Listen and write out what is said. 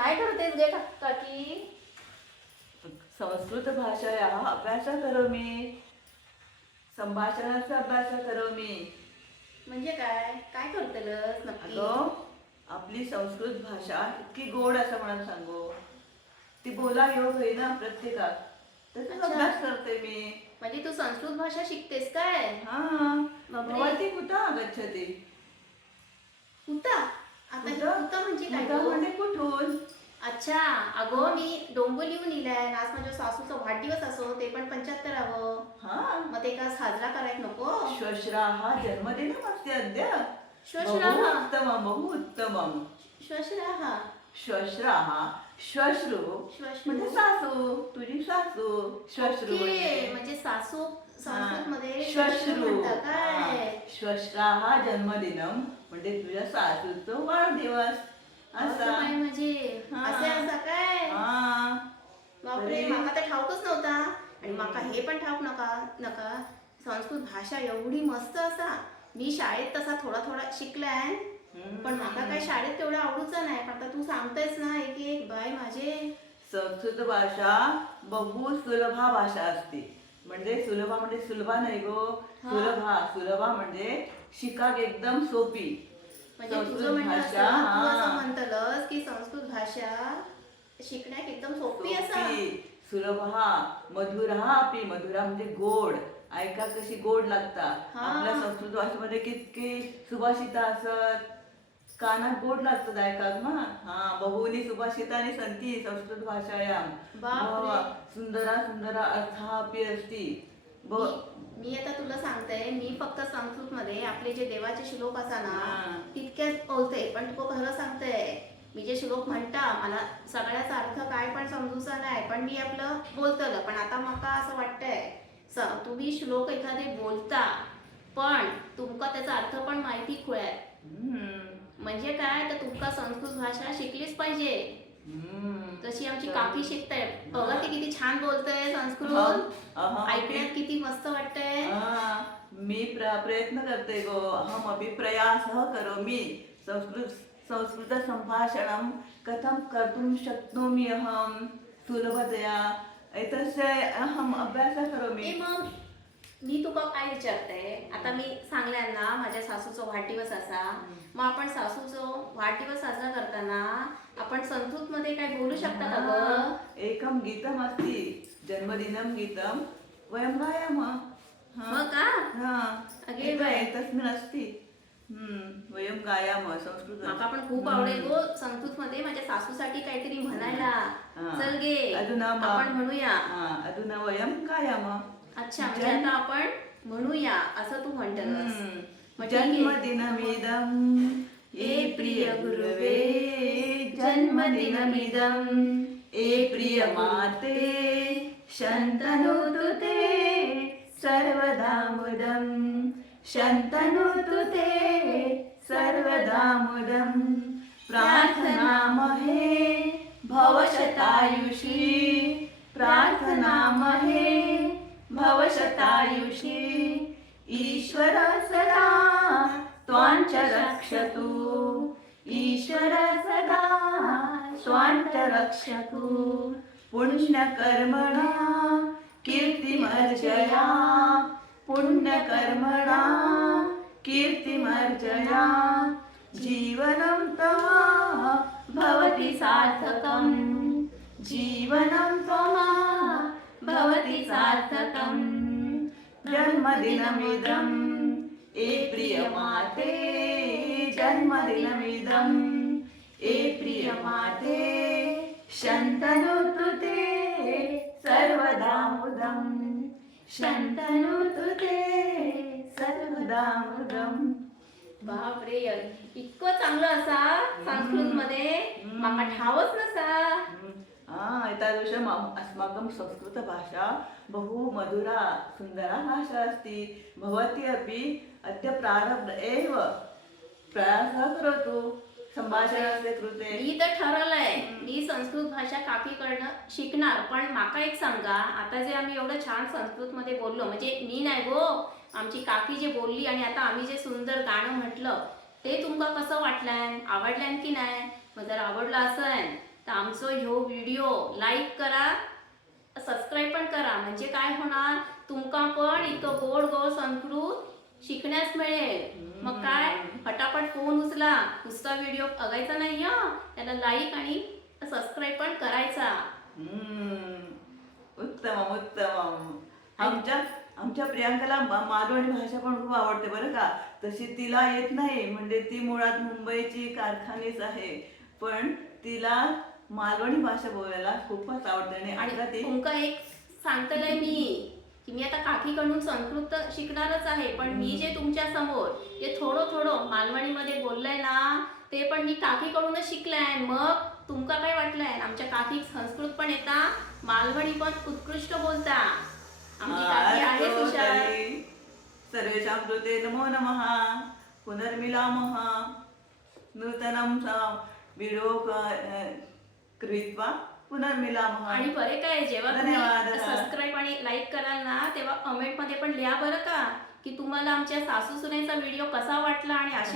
काय करतेस गे काकी? संस्कृत भाषया अभ्यास करोमि, संभाषणाचा अभ्यास करोमि. म्हणजे काय काय करतेलस नक्की? अगं, आपली संस्कृत भाषा इतकी गोड असं म्हणून सांगू. ती बोला योग होई ना प्रत्येकात. त्याचा अच्छा. अभ्यास करते मी. म्हणजे तू संस्कृत भाषा शिकतेस काय? हा. बापरे. भवती कुठं आगच्छति? हुता आता हे कुठं? हुता म्हणजे काय कुठं गं? म्हणजे कुठून? अच्छा. अगं मी डोंबिवलीहून इलाय. आज माझ्या सासूचा वाढदिवस असो, ते पण 75. हा. मग ते का साजरा करायला नको? श्वश्राहा जन्मदिनमस्ति अद्य. श्वश्राः. बहु उत्तमं, बहु उत्तमं. श्वश्राः. श्वश्राहा, श्वश्रू श्वश्रू. म्हणजे सासू, तुझी सासू. श्वश्रू ओके, म्हणजे सासू संस्कृत मध्ये श्वश्रू. म्हणतात काय? श्वश्राहा जन्मदिनम म्हणजे तुझ्या सासूचं वाढदिवस असं असा. काय म्हणजे हा. असे असा काय? हा. बापरे, तरी- माका तर ठाऊकच नव्हता. आणि माका हे पण ठाऊक नका नका संस्कृत भाषा एवढी मस्त असा. मी शाळेत तसा थोडा थोडा शिकलाय, पण माका काय शाळेत तेवढं आवडूचं नाही. पण आता तू सांगतेस ना एक एक बाय माझे. संस्कृत भाषा बहु सुलभा भाषा असते. म्हणजे सुलभा म्हणजे सुलभा नाही गो. हा. सुलभा म्हणजे शिकाक एकदम सोपी. म्हणजे तुझं संस्कृत म्हणणं भाषा, असं तू असं हा. म्हणतलस की संस्कृत भाषा शिकण्याक एकदम सोपी असा. सुलभा मधुरा अपि. मधुरा म्हणजे गोड. ऐका कशी गोड लागता. हा. आपल्या संस्कृत भाषेमध्ये कितके सुभाषिता असत, कानात गोड लागतात ऐकाक ना. हा. बहुनी सुभाषितानि सन्ति संस्कृत भाषायां. बापरे. सुंदरा सुंदरा अर्थः अपि अस्ति. मी आता तुला सांगते, मी फक्त संस्कृत मध्ये आपले जे देवाचे श्लोक असा ना हा. तितक्याच बोलते. पण तू खरं सांगते, मी जे श्लोक म्हणता मला सगळ्याचा अर्थ काय पण समजूचा नाही, पण मी आपलं बोलतलं. पण आता मला असं वाटतंय तुम्ही श्लोक एखादे बोलता, पण तुमका त्याचा अर्थ पण माहिती खुळ्यात. म्हणजे काय तर तुमका संस्कृत भाषा शिकलीच पाहिजे. तशी आमची काकी शिकताय बघा, ती किती छान बोलते संस्कृत. ऐकण्यात किती मस्त वाटतंय. मी प्रयत्न करते गो. अहमपि प्रयासः करोमि. संस्कृत संभाषणं कथं कर्तुं शक्नोमि अहं सुलभतया. एतस्य अहम् अभ्यासः करोमि. ए मग मी तुका काय विचारते, आता मी सांगल्या ना माझ्या सासूचा वाढदिवस असा. मग आपण सासूचं वाढदिवस साजरा करताना आपण संस्कृत मध्ये काय बोलू शकता का गं? एकं गीतम् अस्ति, जन्मदिनं गीतं वयं गायामः. मग का? अगे बाय. तस्मिन् अस्ति. वयं गायामः संस्कृत. माका पण खूप आवडेल गो संस्कृत मध्ये माझ्या सासूसाठी काहीतरी म्हणायला. चल गे अधुना आपण म्हणूया. अधुना वयं गायामः. अच्छा, म्हणजे आता आपण म्हणूया असं तू म्हणतलस. मग ठीक आहे. जन्मदिनमिदं ये प्रिय गुरुवे, जन्मदिनमिदं ये प्रिय माते, शन्तनोतु ते सर्वदा मुदं. शन्तनोतु ते सर्वदा मुदं. प्रार्थनामहे भवशतायुषी. प्रार्थनामहे भवशतायुषी. ईश्वर सदा त्वाञ्च रक्षतु. ईश्वर सदा त्वाञ्च रक्षतु. पुण्यकर्मणा कीर्तिमर्जया. पुण्यकर्मणा कीर्तिमर्जया. जीवनं तव भवति सार्थकम्. जीवनं त्वम भवति सार्थकम्. जन्मदिनमिदं ये प्रियमाते. जन्मदिनमिदं ये प्रियमाते. शन्तनोतु ते सर्वदा मुदं. शन्तनोतु ते सर्वदा मुदं. बापरे, इतकं चांगलं असा संस्कृत मध्ये माका ठावच नसा. एतादृशम् अस्माकं संस्कृतभाषा बहु मधुरा सुन्दरा भाषा अस्ति. भवती अपि अद्य प्रारब्ध एव प्रयासः करोतु संभाषणस्य कृते. मी तर ठरवलंय, मी संस्कृत भाषा काकीकडनं शिकणार. पण माका एक सांगा, आता जे आम्ही एवढं छान संस्कृत मध्ये बोललो, म्हणजे मी नाही गो, आमची काकी जे बोलली आणि आता आम्ही जे सुंदर गाणं म्हटलं ते तुमका कसं वाटलं, आवडलं की नाही? मग जर आवडलं असेल तर आमचो ह्यो व्हिडिओ लाईक करा, सबस्क्राईब पण करा. म्हणजे काय होणार, तुमका पण इतकं गोड गोड संस्कृत शिकण्यास मिळेल. मग काय, फटाफट फोन उचला, नुसता व्हिडिओ बघायचा नाही हं, त्याला लाईक आणि सबस्क्राईब पण करायचा. उत्तम उत्तम. आमच्या प्रियांकाला मालवणी भाषा पण खूप आवडते बरं का. तशी तिला येत नाही, म्हणजे ती मुळात मुंबईची कारखानीच आहे, पण तिला मालवणी भाषा बोलायला खूपच आवडते. आणि आता आणि ती तुमका एक सांगतलंय मी की मी आता काकीकडून संस्कृत शिकणारच आहे, पण मी जे तुमच्या समोर जे थोडं थोडं मालवणीमध्ये बोललंय ना, ते पण मी काकीकडूनच शिकलंय. मग तुमका काय वाटलंय, आमच्या काकी संस्कृत पण येता, मालवणी पण उत्कृष्ट बोलता. आमची काकी आहे अस्तु हुशार. तर्हि सर्वेषां कृते नमो नमः. पुनर्मिलामः नूतनं व्हिडिओ कृत्वा पुनर्मिलामः. आणि बरे काय, जेव्हा तुम्ही धन्यवाद. सबस्क्राईब आणि लाईक कराल ना, तेव्हा कमेंट मध्ये पण लिहा बरं का, की तुम्हाला आमच्या सासू सुनेचा व्हिडिओ कसा वाटला आणि असे